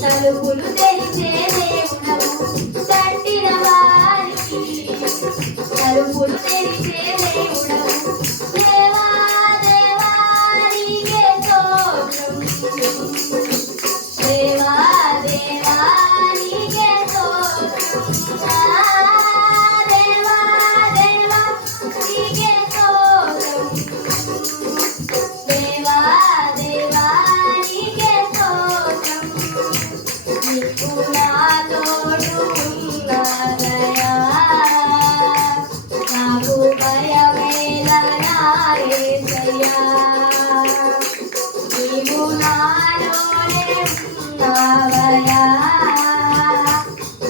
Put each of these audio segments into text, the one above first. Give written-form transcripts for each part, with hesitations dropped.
తలుపులు తెరిచే దేవుడవు తట్టిన వారికి తలుపులు తెరిచే దేవుడవు దేవా దేవా నీకే స్తోత్రం దేవా దేవా నీకే స్తోత్రం దేవా దేవా నీకే స్తోత్రం దేవా దేవా నీకే స్తోత్రం నీకు నా తోడు ఉన్నదయా నాకు భయమేలా నా యేసయ్యా నీవు నాలోనే ఉన్నవయా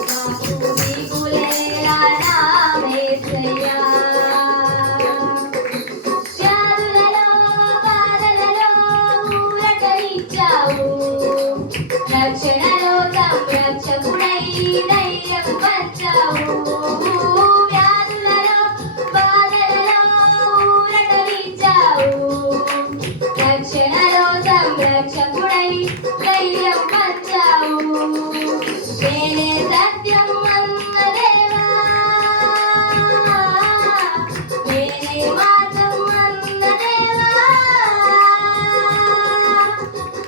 నాకు దిగులేలా నా యేసయ్యా వ్యాధులలో బాధలలో ఊరటనిచ్చావు రక్షణలో సంరక్షకుడై ధైర్యం పంచావు వ్యాధులలో బాధలలో ఊరటనిచ్చావు రక్షణలో సంరక్షకుడై ధైర్యం పంచావు నేనే సత్యం అన్న దేవా నేనే మార్గం అన్న దేవా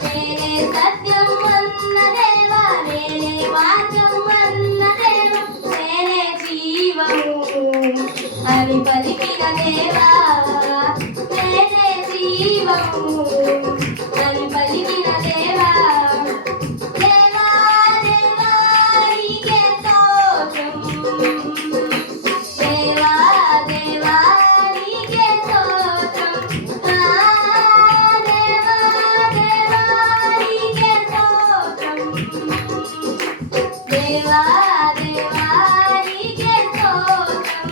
నేనే సత్యం అన్న దేవా నేనే మార్గం అన్న దేవా నేనే జీవము అని పలికిన దేవా నేనే జీవము అని పలికిన దేవా దేవా దేవా నీకే స్తోత్రం దేవా దేవా నీకే స్తోత్రం దేవా దేవా నీకే స్తోత్రం దేవా దేవా నీకే స్తోత్రం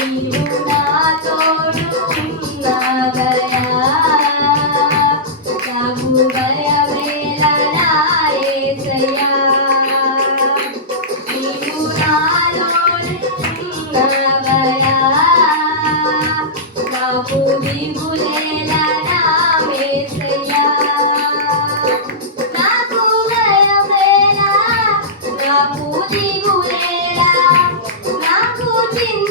నీవు నా తోడు ఉన్నవయా నాకు భయమేలా నా యేసయ్యా నీవు నాలోనే ఉన్నవయా నాకు దిగులేలా నా యేసయ్యా నాకు భయమేలా నాకు దిగులేలా నాకు చిన్న